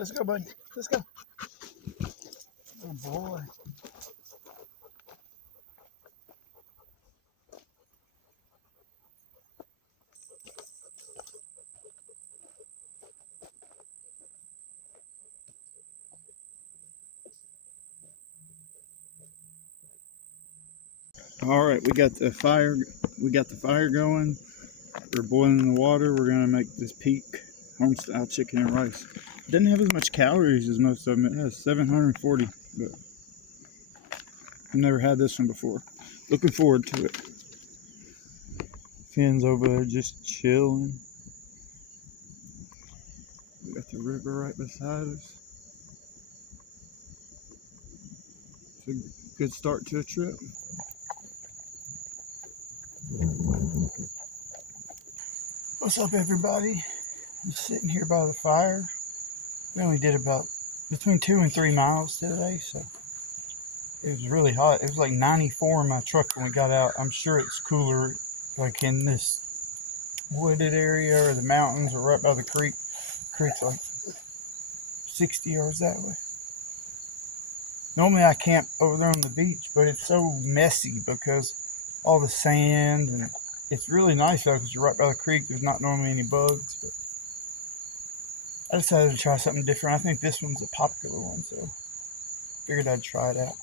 Let's go, buddy. Let's go. Oh, boy. All right, we got the fire. We got the fire going. We're boiling the water. We're gonna make this peak home-style chicken and rice. It doesn't have as much calories as most of them. It has 740, but I've never had this one before. Looking forward to it. Finn's over there just chilling. We got the river right beside us. It's a good start to a trip. What's up, everybody? I'm sitting here by the fire. We only did about between 2 and 3 miles today, so it was really hot. It was like 94 in my truck when we got out. I'm sure it's cooler like in this wooded area or the mountains or right by the creek. The creek's like 60 yards that way. Normally I camp over there on the beach, but it's so messy because all the sand, and it's really nice though because you're right by the creek. There's not normally any bugs, but I decided to try something different. I think this one's a popular one, so figured I'd try it out.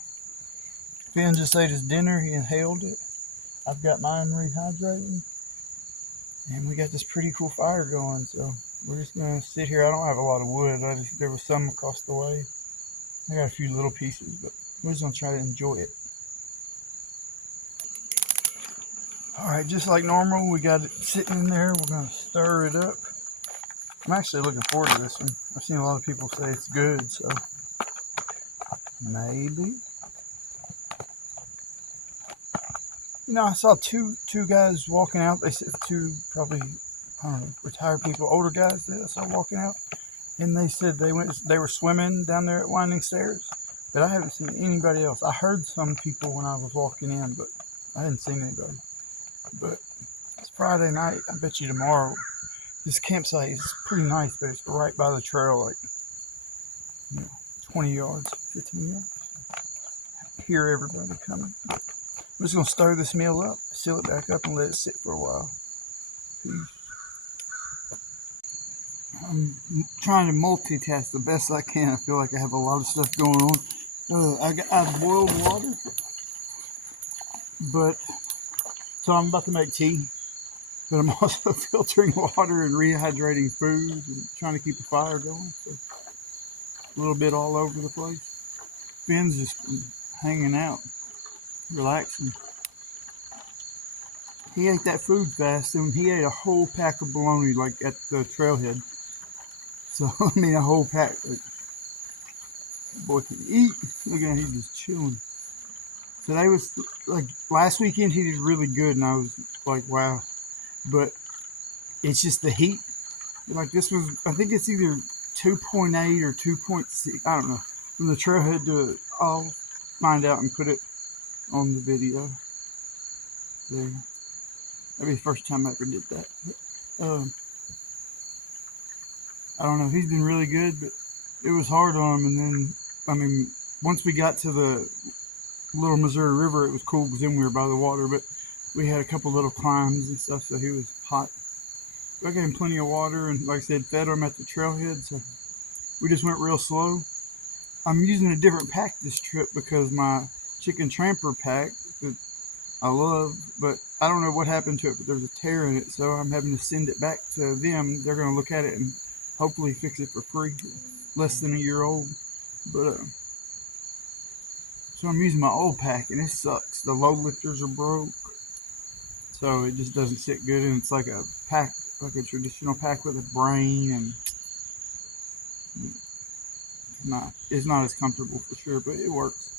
Finn just ate his dinner. He inhaled it. I've got mine rehydrating. And we got this pretty cool fire going, so we're just going to sit here. I don't have a lot of wood. There was some across the way. I got a few little pieces, but we're just going to try to enjoy it. All right, just like normal, we got it sitting in there. We're going to stir it up. I'm actually looking forward to this one. I've seen a lot of people say it's good, so maybe. You know, I saw two guys walking out. They said two probably, I don't know, retired people, older guys that I saw walking out. And they said they were swimming down there at Winding Stairs. But I haven't seen anybody else. I heard some people when I was walking in, but I hadn't seen anybody. But it's Friday night. I bet you tomorrow. This campsite is pretty nice, but it's right by the trail, like 20 yards, 15 yards. Hear everybody coming. I'm just going to stir this meal up, seal it back up, and let it sit for a while. Peace. I'm trying to multitask the best I can. I feel like I have a lot of stuff going on. I boiled water, so I'm about to make tea. But I'm also filtering water and rehydrating food and trying to keep the fire going. So a little bit all over the place. Finn's just hanging out, relaxing. He ate that food fast, and he ate a whole pack of bologna like at the trailhead. So I mean a whole pack. Like, boy can eat. Look at him, he's just chilling. So that was like last weekend he did really good, and I was like, wow. But it's just the heat. Like this was, I think it's either 2.8 or 2.6. I don't know. From the trailhead to it, I'll find out and put it on the video. There. That'd be the first time I ever did that. But, I don't know. He's been really good, but it was hard on him. And then, I mean, once we got to the Little Missouri River, it was cool because then we were by the water. But we had a couple little climbs and stuff, so he was hot. I gave him plenty of water, and like I said, fed him at the trailhead, so we just went real slow. I'm using a different pack this trip because my chicken tramper pack that I love, but I don't know what happened to it, but there's a tear in it, so I'm having to send it back to them. They're going to look at it and hopefully fix it for free. Less than a year old. But so I'm using my old pack, and it sucks. The low lifters are broke, so it just doesn't sit good, and it's like a pack, like a traditional pack with a brain, and it's not as comfortable for sure, but it works.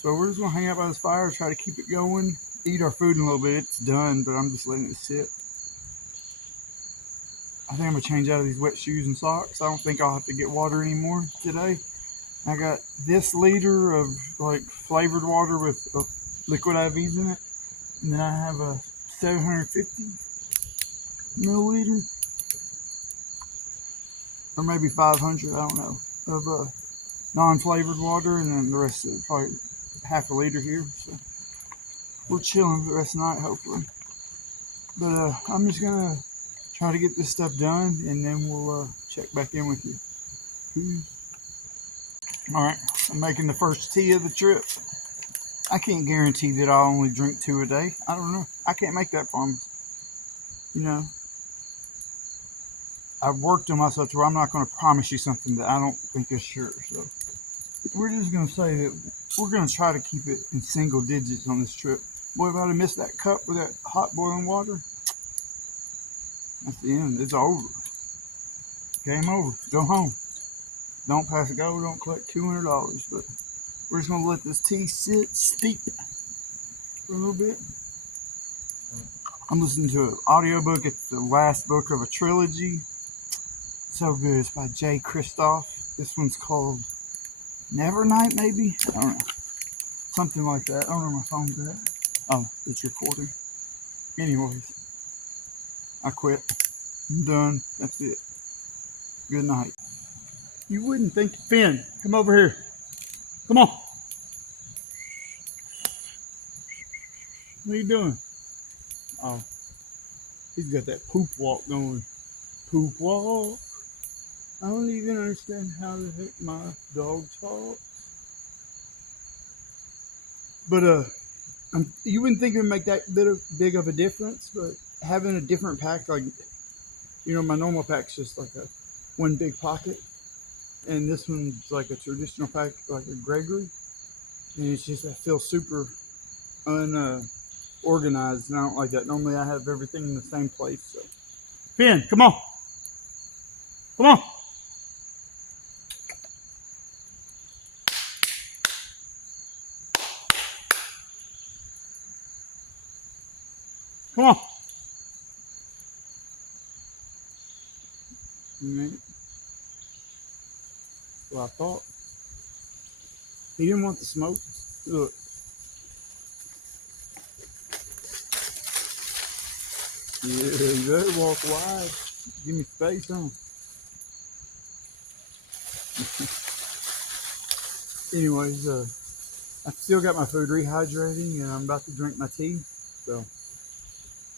So we're just gonna hang out by this fire, try to keep it going, eat our food in a little bit. It's done, but I'm just letting it sit. I think I'm gonna change out of these wet shoes and socks. I don't think I'll have to get water anymore today. I got this liter of like flavored water with liquid IVs in it, and then I have a 750 milliliter or maybe 500, I don't know, of non-flavored water, and then the rest of it, probably half a liter here. So we're chilling for the rest of the night, hopefully. But I'm just gonna try to get this stuff done, and then we'll check back in with you. All right, I'm making the first tea of the trip. I can't guarantee that I'll only drink 2 a day. I don't know. I can't make that promise. You know, I've worked on myself to where I'm not going to promise you something that I don't think is sure. So we're just going to say that we're going to try to keep it in single digits on this trip. Boy, if I'd have missed that cup with that hot boiling water, that's the end. It's over. Game over. Go home. Don't pass a go. Don't collect $200. But we're just going to let this tea sit steep for a little bit. I'm listening to an audiobook. It's the last book of a trilogy. So good. It's by Jay Kristoff. This one's called Nevernight, maybe? I don't know. Something like that. I don't know where my phone's at. Oh, it's recording. Anyways, I quit. I'm done. That's it. Good night. You wouldn't think. Finn, come over here. Come on. What are you doing? Oh, he's got that poop walk going. Poop walk. I don't even understand how the heck my dog talks. But you wouldn't think it would make that big of a difference, but having a different pack, like my normal pack's just like a one big pocket, and this one's like a traditional pack, like a Gregory, and it's just I feel super unorganized, and I don't like that. Normally, I have everything in the same place. So, Finn, come on, come on. Come on. Right. Well, I thought he didn't want the smoke. Look. Yeah, you better walk wide. Give me space, huh? Anyways, I still got my food rehydrating, and I'm about to drink my tea. So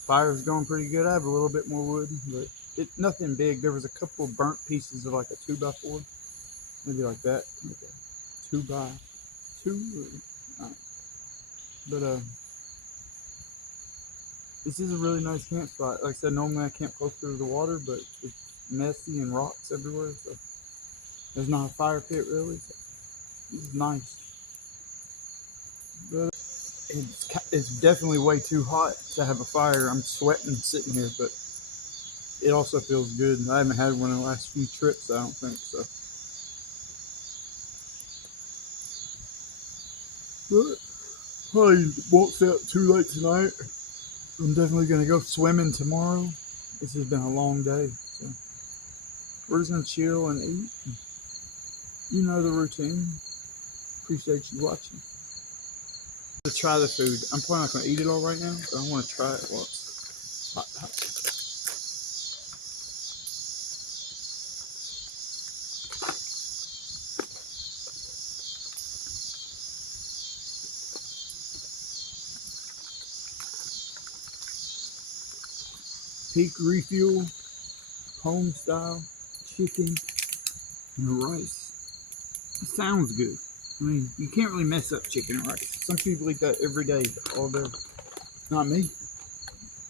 fire's going pretty good. I have a little bit more wood, but it's nothing big. There was a couple of burnt pieces of like a 2x4, maybe like that, like a 2x2. But this is a really nice camp spot. Like I said, normally I camp closer to the water, but it's messy and rocks everywhere, so there's not a fire pit really. So this is nice. But it's definitely way too hot to have a fire. I'm sweating sitting here, but it also feels good. I haven't had one in the last few trips, I don't think so. But probably won't stay up too late tonight. I'm definitely gonna go swimming tomorrow. This has been a long day, so we're just gonna chill and eat. You know the routine. Appreciate you watching. To try the food. I'm probably not gonna eat it all right now, but I want to try it while it's hot. Peak refuel, home style, chicken, and rice. It sounds good. I mean, you can't really mess up chicken and rice. Some people eat that every day, all day. Not me.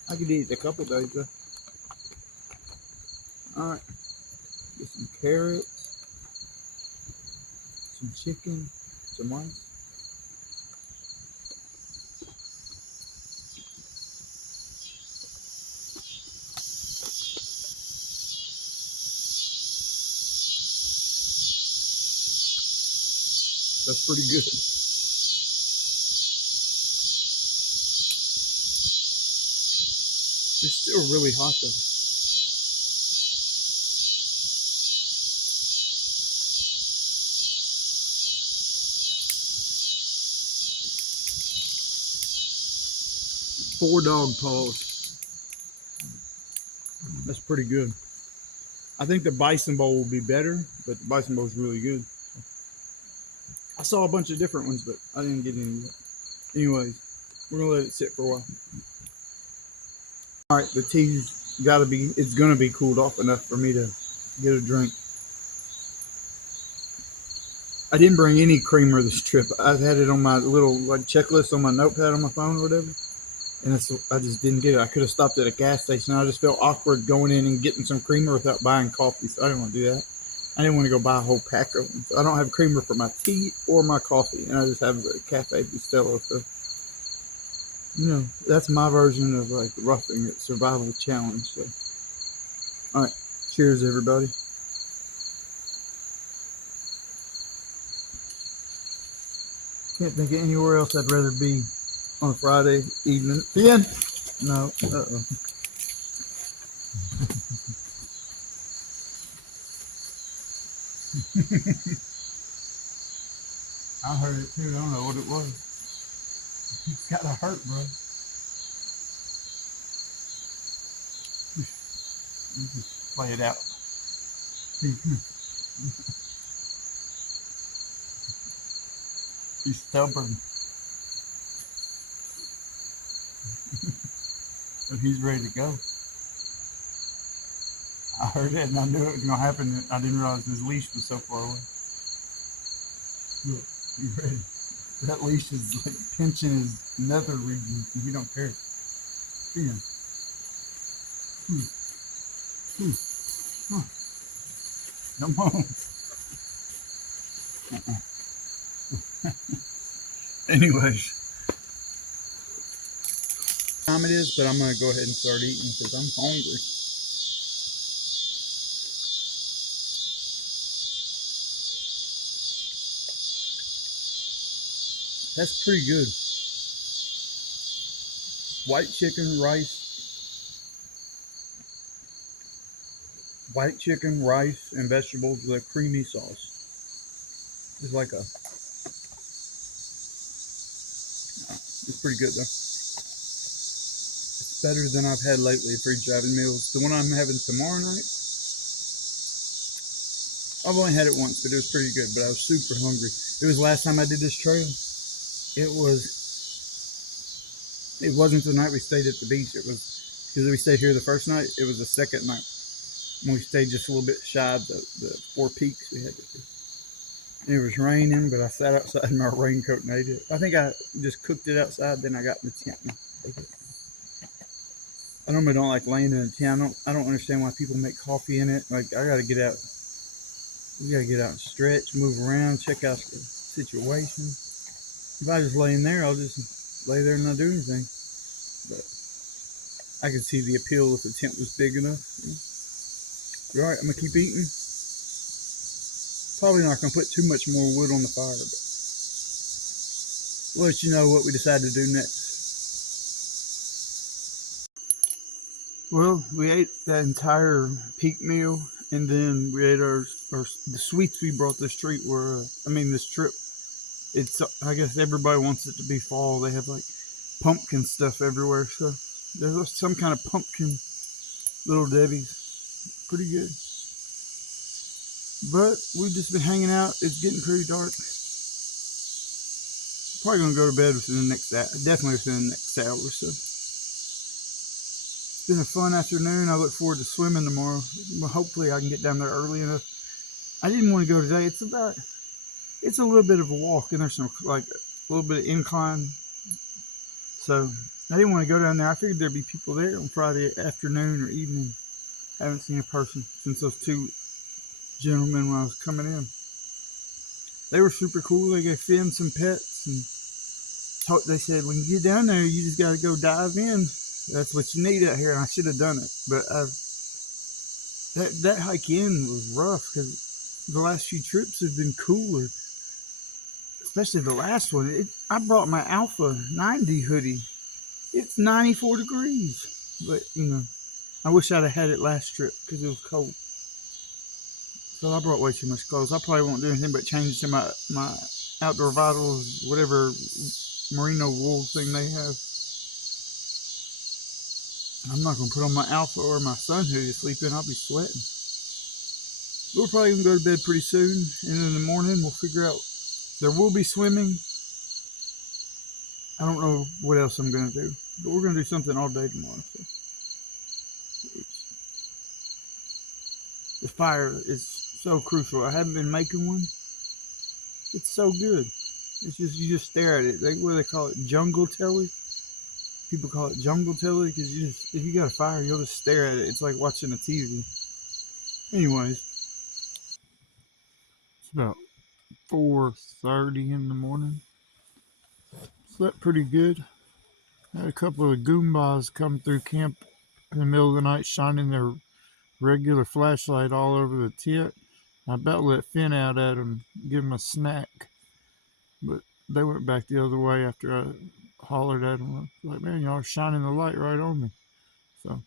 I could eat it a couple days though. Alright. Get some carrots, some chicken, some rice. That's pretty good. It's still really hot though. Four dog paws. That's pretty good. I think the bison bowl will be better, but the bison bowl is really good. I saw a bunch of different ones, but I didn't get any yet. Anyways, we're gonna let it sit for a while. All right, the tea's gotta be. It's gonna be cooled off enough for me to get a drink. I didn't bring any creamer this trip. I've had it on my little like checklist on my notepad on my phone or whatever, and I just didn't get it. I could have stopped at a gas station. I just felt awkward going in and getting some creamer without buying coffee, so I didn't want to do that. I didn't want to go buy a whole pack of them. So I don't have creamer for my tea or my coffee, and I just have a Cafe Bustelo. So, that's my version of like roughing it survival challenge. So, all right, cheers, everybody. Can't think of anywhere else I'd rather be on a Friday evening. Finn? No. Uh-oh. I heard it too. I don't know what it was. It's gotta hurt, bro. You just play it out. He's stubborn. But he's ready to go. I heard it and I knew it was gonna happen. I didn't realize his leash was so far away. Look, he's ready. That leash is like pinching his nether region and he don't care. Yeah. Come on. Anyways, time it is, but I'm gonna go ahead and start eating because I'm hungry. That's pretty good. White chicken, rice, and vegetables with a creamy sauce. It's like it's pretty good though. It's better than I've had lately for driving meals. The one I'm having tomorrow night, I've only had it once, but it was pretty good. But I was super hungry. It was last time I did this trail. It wasn't the night we stayed at the beach. It was because we stayed here the first night. It was the second night when we stayed just a little bit shy of the 4 peaks we had to do. And it was raining, but I sat outside in my raincoat and ate it. I think I just cooked it outside. Then I got in the tent and ate it. I normally don't like laying in a tent. I don't understand why people make coffee in it. Like I gotta get out. We gotta get out and stretch, move around, check out the situation. If I just lay in there, I'll just lay there and not do anything. But I could see the appeal if the tent was big enough. All right, I'm gonna keep eating. Probably not gonna put too much more wood on the fire, but we'll let you know what we decide to do next. Well, we ate that entire peak meal, and then we ate the sweets we brought this trip this trip. It's I guess everybody wants it to be fall. They have like pumpkin stuff everywhere, so there's some kind of pumpkin little Debbie's. Pretty good. But we've just been hanging out. It's getting pretty dark. Probably gonna go to bed definitely within the next hour or so. It's been a fun afternoon. I look forward to swimming tomorrow. Well, hopefully I can get down there early enough. I didn't want to go today. It's a little bit of a walk, and there's some like a little bit of incline. So I didn't want to go down there. I figured there'd be people there on Friday afternoon or evening. I haven't seen a person since those two gentlemen when I was coming in. They were super cool. They gave Finn some pets and they said when you get down there, you just got to go dive in. That's what you need out here. And I should have done it, but that hike in was rough because the last few trips have been cooler, especially the last one. I brought my Alpha 90 hoodie. It's 94 degrees, but I wish I'd have had it last trip because it was cold. So I brought way too much clothes. I probably won't do anything but change to my Outdoor Vitals, whatever merino wool thing they have. I'm not going to put on my Alpha or my Sun hoodie to sleep in. I'll be sweating. We're probably gonna go to bed pretty soon, and in the morning we'll figure out. There will be swimming. I don't know what else I'm gonna do, but we're gonna do something all day tomorrow. So the fire is so crucial. I haven't been making one. It's so good. It's just you just stare at it. What do they call it? Jungle telly. People call it jungle telly because if you got a fire, you'll just stare at it. It's like watching a TV. Anyways, it's about 4:30 in the morning. Slept pretty good. Had a couple of Goombas come through camp in the middle of the night, shining their regular flashlight all over the tent. I about let Finn out at them, give him a snack, but they went back the other way after I hollered at them. I was like, man, y'all are shining the light right on me. So,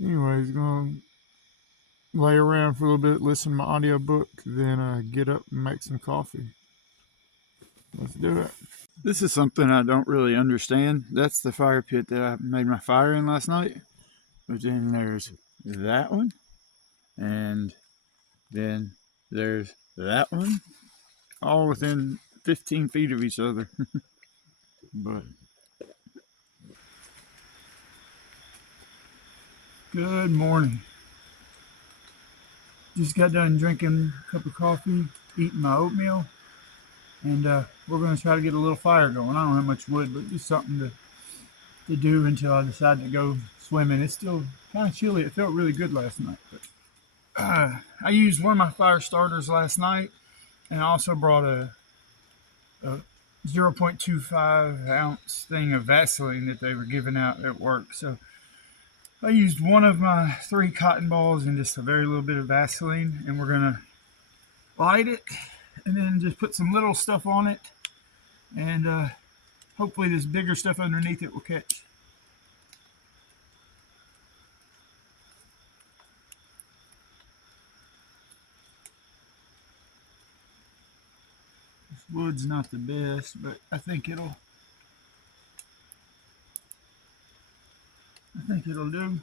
anyways, gonna lay around for a little bit, listen to my audiobook, then get up and make some coffee. Let's do it. This is something I don't really understand. That's the fire pit that I made my fire in last night. But then there's that one, and then there's that one, all within 15 feet of each other. But good morning. Just got done drinking a cup of coffee, eating my oatmeal, and we're going to try to get a little fire going. I don't have much wood, but just something to do until I decide to go swimming. It's still kind of chilly. It felt really good last night. But I used one of my fire starters last night, and I also brought a 0.25 ounce thing of Vaseline that they were giving out at work. So I used one of my 3 cotton balls and just a very little bit of Vaseline, and we're gonna light it and then just put some little stuff on it, and hopefully this bigger stuff underneath it will catch. This wood's not the best, but I think it'll do.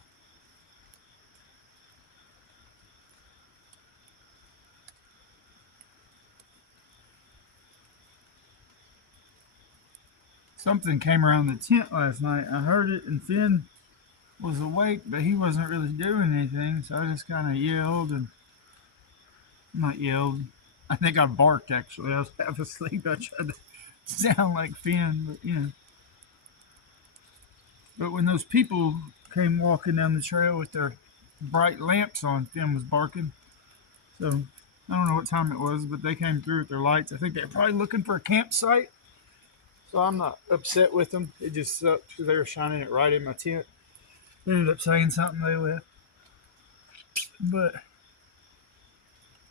Something came around the tent last night. I heard it, and Finn was awake, but he wasn't really doing anything. So I just kind of yelled and not yelled. I think I barked actually. I was half asleep. I tried to sound like Finn, but you know. But when those people came walking down the trail with their bright lamps on, Finn was barking. So I don't know what time it was, but they came through with their lights. I think they're probably looking for a campsite. So I'm not upset with them. It just sucked because they were shining it right in my tent. They ended up saying something, they left. But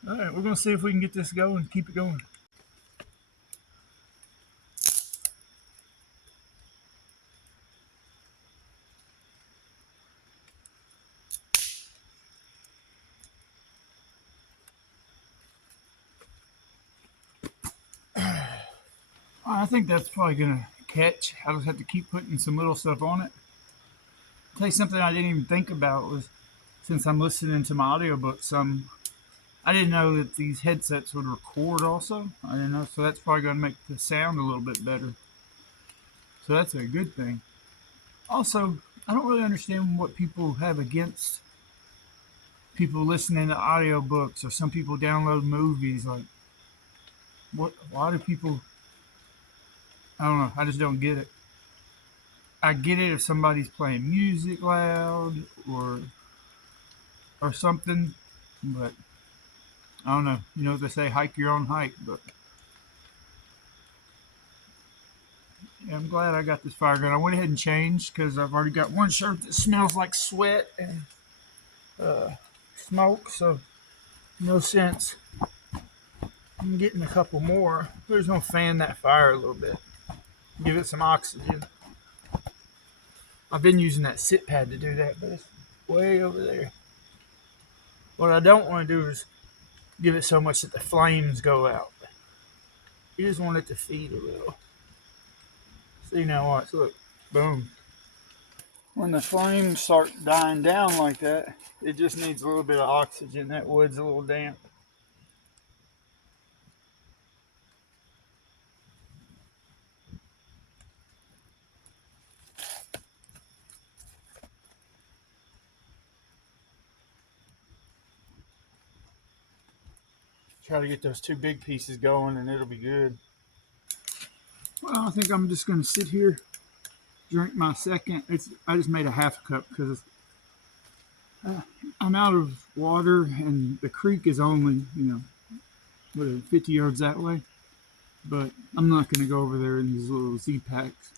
all right, we're gonna see if we can get this going, keep it going. I think that's probably gonna catch. I just have to keep putting some little stuff on it. I'll tell you something I didn't even think about was since I'm listening to my audiobooks, I didn't know that these headsets would record also. I didn't know, so that's probably going to make the sound a little bit better. So that's a good thing. Also, I don't really understand what people have against people listening to audiobooks or some people download movies. Like, what? Why do people? I don't know. I just don't get it. I get it if somebody's playing music loud or something, but I don't know. You know what they say, hike your own hike. But yeah, I'm glad I got this fire gun. I went ahead and changed because I've already got one shirt that smells like sweat and smoke. So no sense in getting a couple more. We're just gonna fan that fire a little bit, give it some oxygen. I've been using that sit pad to do that, but it's way over there. What I don't want to do is give it so much that the flames go out. You just want it to feed a little. See now watch, look, boom. when the flames start dying down like that, it just needs a little bit of oxygen. That wood's a little damp. Try to get those two big pieces going and it'll be good. Well, I think I'm just going to sit here, drink my second. I just made a half cup because I'm out of water and the creek is only, 50 yards that way. But I'm not going to go over there in these little Z packs.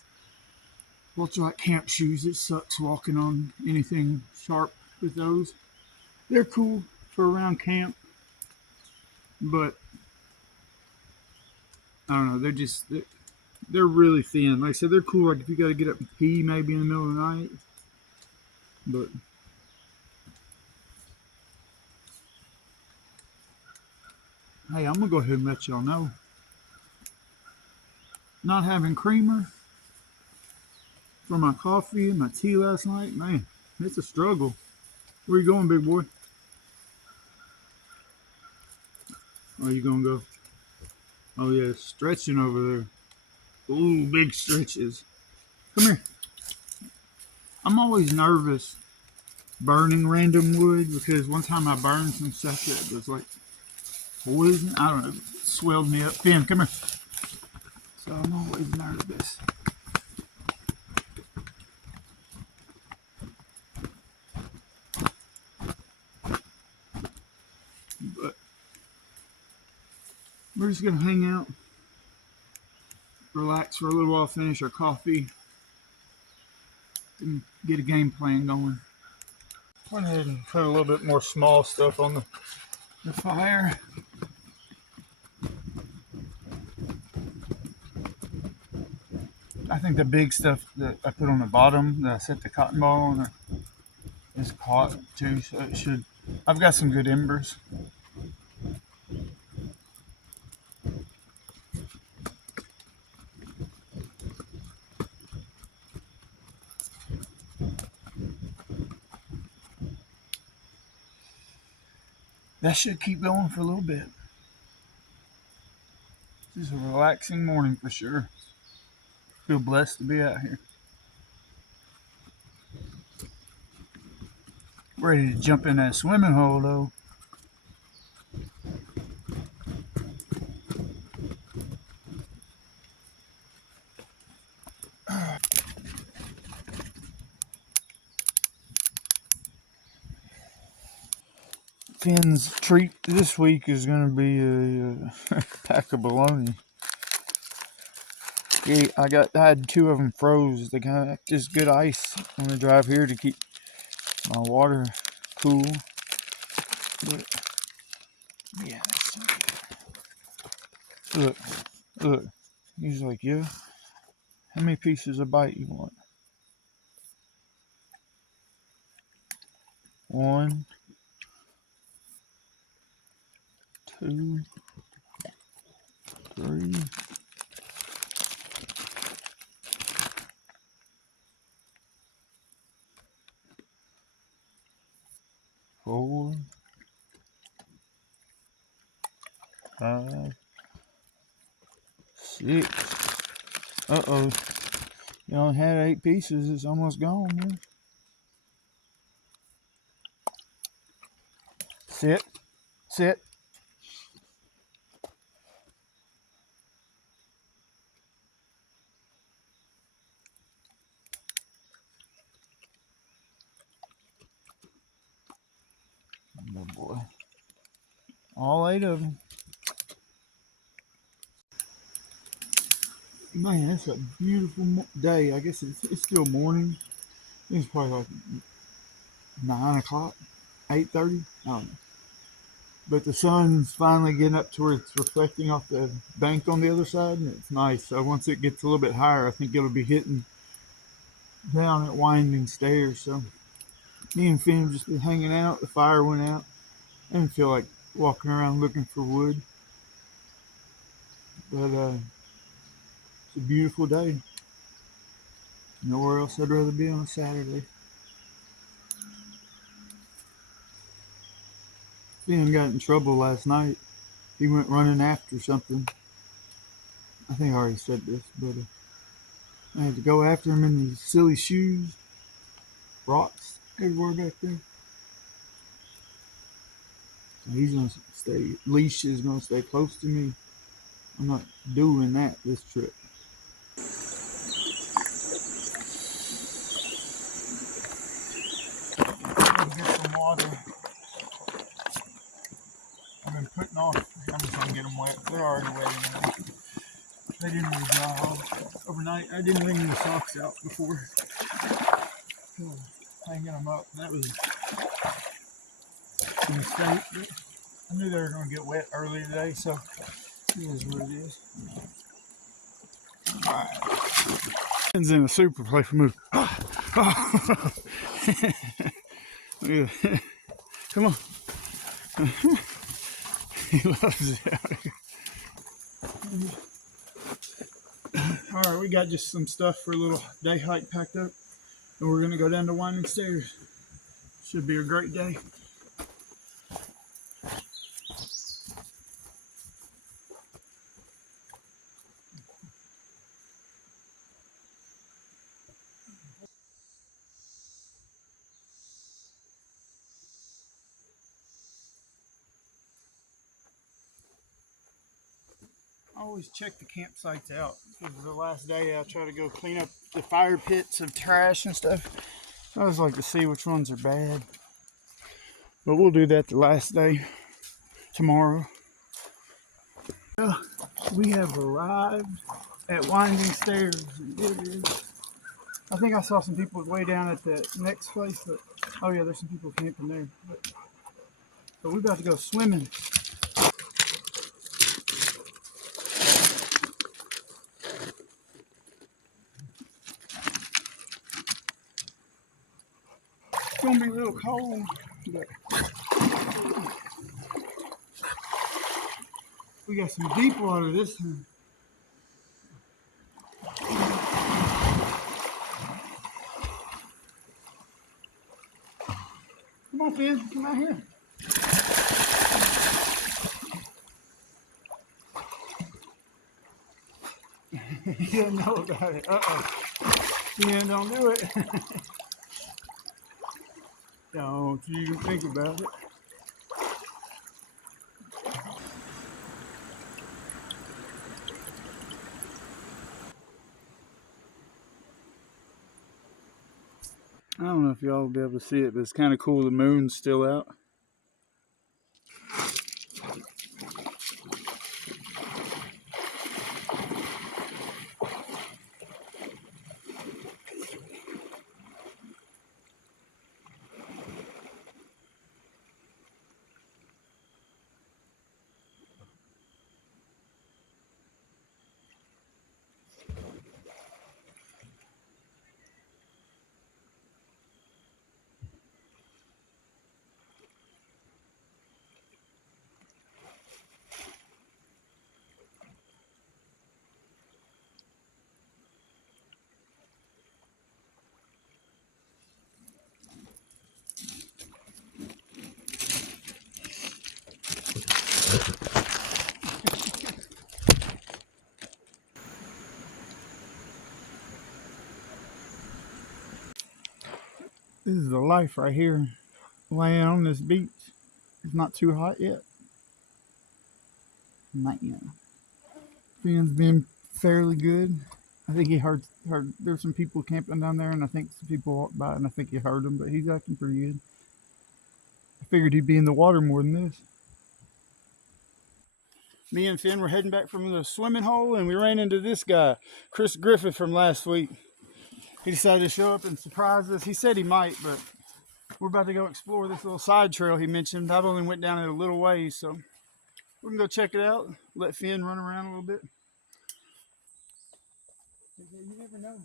Ultralight camp shoes, it sucks walking on anything sharp with those. They're cool for around camp, but I don't know. They're really thin. Like I said, they're cool. Like if you got to get up and pee maybe in the middle of the night, but hey, I'm gonna go ahead and let y'all know. Not having creamer for my coffee and my tea last night, man, it's a struggle. Where you going, big boy? Oh, you gonna go? Oh yeah, stretching over there. Ooh, big stretches. Come here. I'm always nervous burning random wood because one time I burned some stuff that was like poison. I don't know. It swelled me up. Finn, come here. So I'm always nervous. But we're just gonna hang out, relax for a little while, finish our coffee, and get a game plan going. Went ahead and put a little bit more small stuff on the fire. I think the big stuff that I put on the bottom that I set the cotton ball on is hot too, so it should. I've got some good embers. That should keep going for a little bit. Just a relaxing morning for sure. Feel blessed to be out here. Ready to jump in that swimming hole though. Finn's treat this week is going to be a pack of bologna. Yeah, I had two of them froze. They got just good ice on the drive here to keep my water cool. But yeah, that's so good. Look. He's like, yeah. How many pieces of bite you want? 1, 2, 3. 4, 5, 6. Uh-oh. You only had 8 pieces. It's almost gone, man. Sit. Oh boy. All 8 of them. Man, it's a beautiful day. I guess it's still morning. It's probably like 9 o'clock, 8:30. I don't know. But the sun's finally getting up to where it's reflecting off the bank on the other side, and it's nice. So once it gets a little bit higher, I think it'll be hitting down at winding stairs. So me and Finn have just been hanging out. The fire went out. I didn't feel like walking around looking for wood. But it's a beautiful day. Nowhere else I'd rather be on a Saturday. Finn got in trouble last night. He went running after something. I think I already said this, but I had to go after him in these silly shoes, rocks everywhere back there. So he's gonna stay. Leash is gonna stay close to me. I'm not doing that this trip. Gotta get some water. I've been putting off. I'm just gonna get them wet. They're already wet anyway. They didn't really dry off overnight. I didn't wring the socks out before hanging them up. That was a mistake. But I knew they were gonna get wet early today, so it is what it is. All right. It's in a super playful mood. Come on. He loves it out here. All right, we got just some stuff for a little day hike packed up, and we're gonna go down the winding stairs. Should be a great day. I always check the campsites out. This is the last day. I try to go clean up the fire pits of trash and stuff. I always like to see which ones are bad. But we'll do that the last day, tomorrow. Well, we have arrived at Winding Stairs. It is. I think I saw some people way down at the next place. But, oh yeah, there's some people camping there. But we're about to go swimming. It's gonna be a little cold, but we got some deep water this time. Come on, Finn, come out here. You didn't know about it. Finn, don't do it. Don't you even think about it. I don't know if y'all will be able to see it, but it's kind of cool. The moon's still out. This is the life right here, laying on this beach. It's not too hot yet. Man, Finn's been fairly good. I think he heard there's some people camping down there, and I think some people walked by, and I think he heard them, but he's acting pretty good. I figured he'd be in the water more than this. Me and Finn were heading back from the swimming hole, and we ran into this guy, Chris Griffith from last week. He decided to show up and surprise us. He said he might, but we're about to go explore this little side trail he mentioned. I've only went down it a little ways, so we can go check it out. Let Finn run around a little bit. You never know.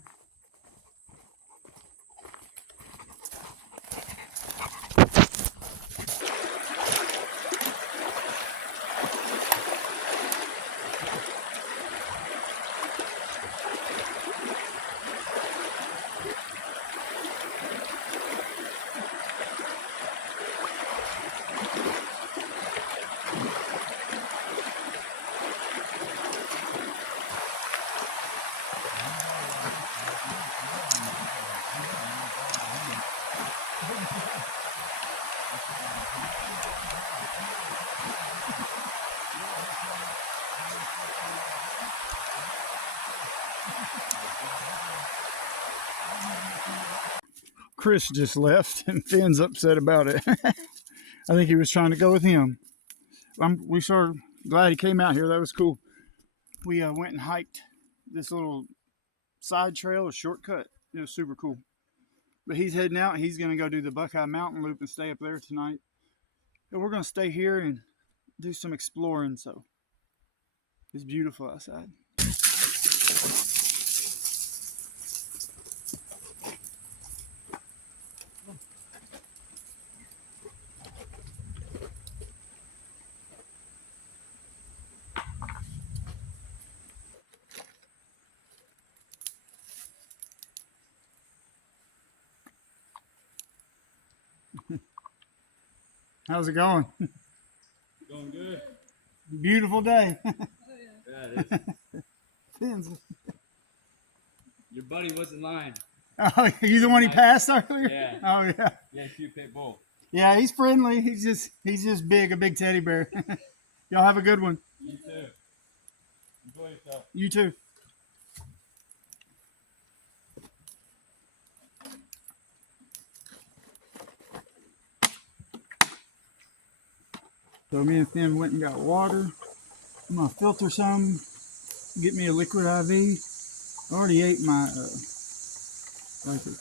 Chris just left, and Finn's upset about it. I think he was trying to go with him. We sure glad he came out here. That was cool. We went and hiked this little side trail, a shortcut. It was super cool. But he's heading out. He's going to go do the Buckeye Mountain Loop and stay up there tonight. And we're going to stay here and do some exploring. So it's beautiful outside. How's it going? Going good. Beautiful day. Yeah, it is. Your buddy wasn't lying. Oh, you the one he passed earlier? Yeah. Oh yeah. Yeah, cute pit bull. Yeah, he's friendly. He's just big, a big teddy bear. Y'all have a good one. You too. Enjoy yourself. You too. So me and Finn went and got water. I'm gonna filter some, get me a liquid IV. I already ate my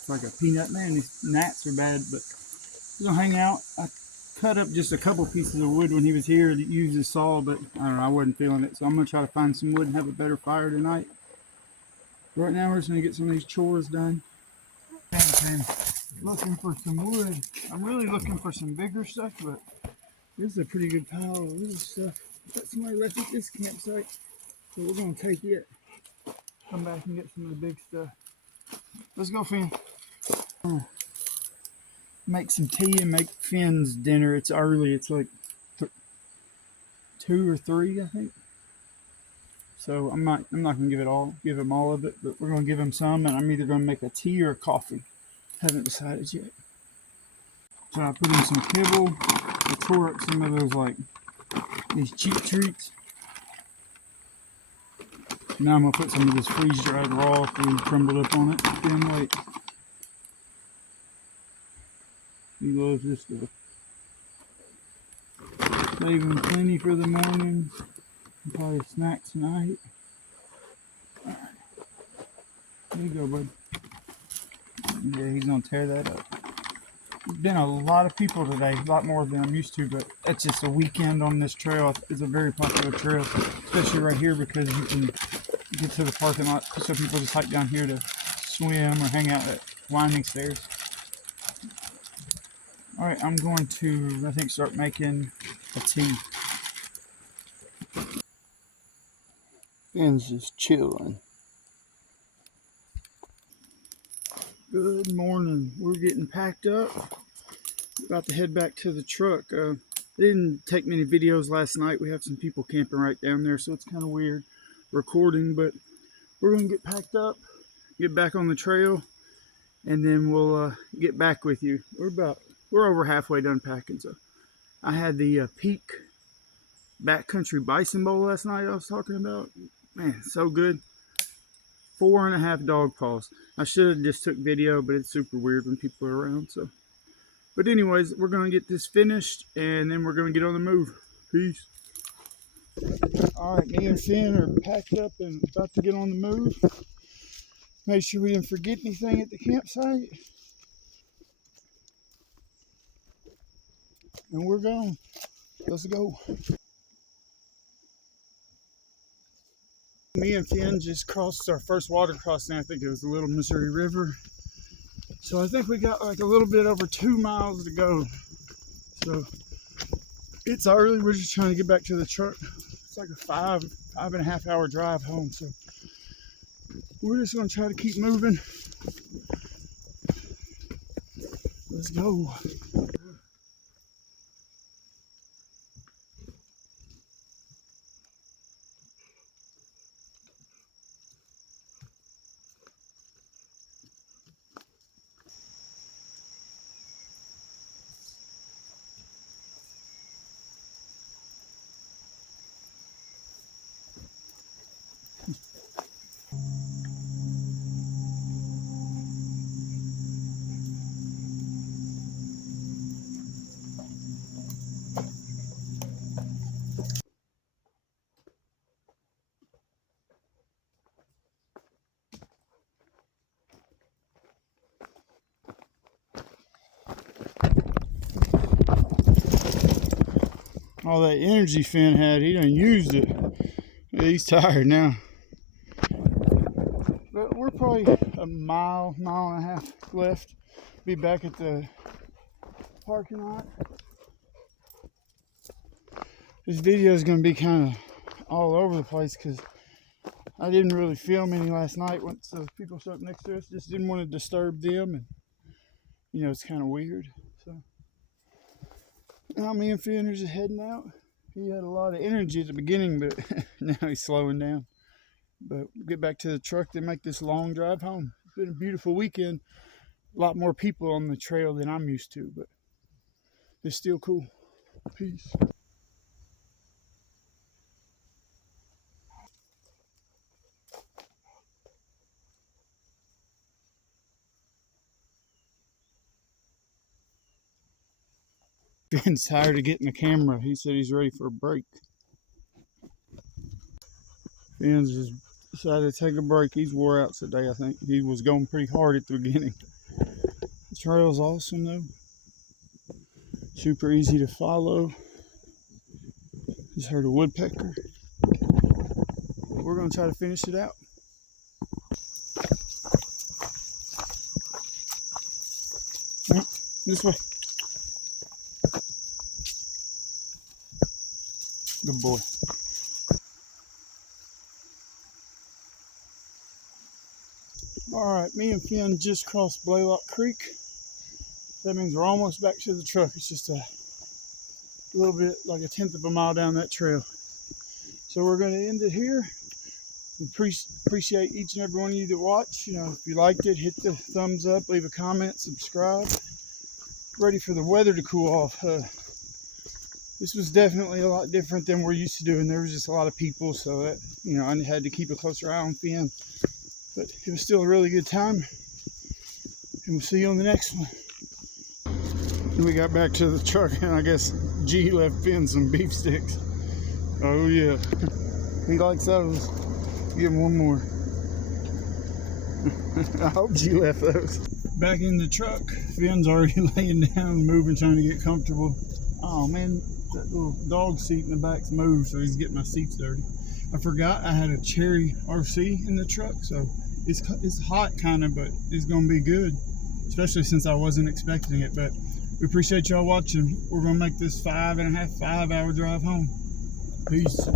like a peanut. Man, these gnats are bad, but we're gonna hang out. I cut up just a couple pieces of wood when he was here to use his saw, but I don't know, I wasn't feeling it. So I'm gonna try to find some wood and have a better fire tonight. Right now we're just gonna get some of these chores done. Looking for some wood. I'm really looking for some bigger stuff, but this is a pretty good pile of little stuff that somebody left at this campsite. So we're gonna take it. Come back and get some of the big stuff. Let's go, Finn. Make some tea and make Finn's dinner. It's early. It's like 2 or 3, I think. So I'm not gonna give him all of it, but we're gonna give him some, and I'm either gonna make a tea or a coffee. Haven't decided yet. So I put in some kibble. I tore up some of those these cheap treats. Now I'm gonna put some of this freeze-dried raw food crumbled up on it. Then wait. He loves this stuff. Saving plenty for the morning. Probably a snack tonight. Alright. There you go, bud. Yeah, he's gonna tear that up. There's been a lot of people today, a lot more than I'm used to, but it's just a weekend on this trail. It's a very popular trail, especially right here because you can get to the parking lot. So people just hike down here to swim or hang out at winding stairs. All right, I'm going to, I think, start making a tea. Finn's just chilling. Good morning. We're getting packed up. About to head back to the truck. I didn't take many videos last night. We have some people camping right down there, so it's kind of weird recording, but we're going to get packed up, get back on the trail, and then we'll get back with you. We're over halfway done packing. So I had the Peak Backcountry Bison Bowl last night I was talking about. Man, so good. 4.5 dog paws. I should have just took video, but it's super weird when people are around. So, but anyways, we're gonna get this finished, and then we're gonna get on the move. Peace. All right, me and Finn are packed up and about to get on the move. Make sure we didn't forget anything at the campsite, and we're gone. Let's go. Me and Finn just crossed our first water crossing. I think it was the Little Missouri River. So I think we got like a little bit over 2 miles to go. So it's early. We're just trying to get back to the truck. It's like a 5.5 hour drive home. So we're just gonna try to keep moving. Let's go. All that energy Finn had, he done used it. Yeah, he's tired now. But we're probably a mile and a half left. Be back at the parking lot. This video is going to be kind of all over the place because I didn't really film any last night once those people showed up next to us. Just didn't want to disturb them, and you know, it's kind of weird. So now me and Finn are just heading out. He had a lot of energy at the beginning, but now he's slowing down. But we'll get back to the truck, then make this long drive home. It's been a beautiful weekend. A lot more people on the trail than I'm used to, but it's still cool. Peace. Finn's tired of getting the camera. He said he's ready for a break. Finn's just decided to take a break. He's wore out today, I think. He was going pretty hard at the beginning. The trail's awesome though. Super easy to follow. Just heard a woodpecker. We're gonna try to finish it out. This way. Good boy. Alright, me and Finn just crossed Blaylock Creek. That means we're almost back to the truck. It's just a little bit, like a tenth of a mile down that trail. So we're going to end it here. Appreciate each and every one of you that watch. You know, if you liked it, hit the thumbs up, leave a comment, subscribe. Ready for the weather to cool off. This was definitely a lot different than we're used to doing. There was just a lot of people, so that, you know, I had to keep a closer eye on Finn. But it was still a really good time. And we'll see you on the next one. We got back to the truck, and I guess G left Finn some beef sticks. Oh yeah, he likes those. Give him one more. I hope G left those. Back in the truck, Finn's already laying down, moving, trying to get comfortable. Oh man, that little dog seat in the back's moved, so he's getting my seats dirty. I forgot I had a cherry RC in the truck, so it's hot kind of, but it's gonna be good, especially since I wasn't expecting it. But we appreciate y'all watching. We're gonna make this 5.5 hour drive home. Peace.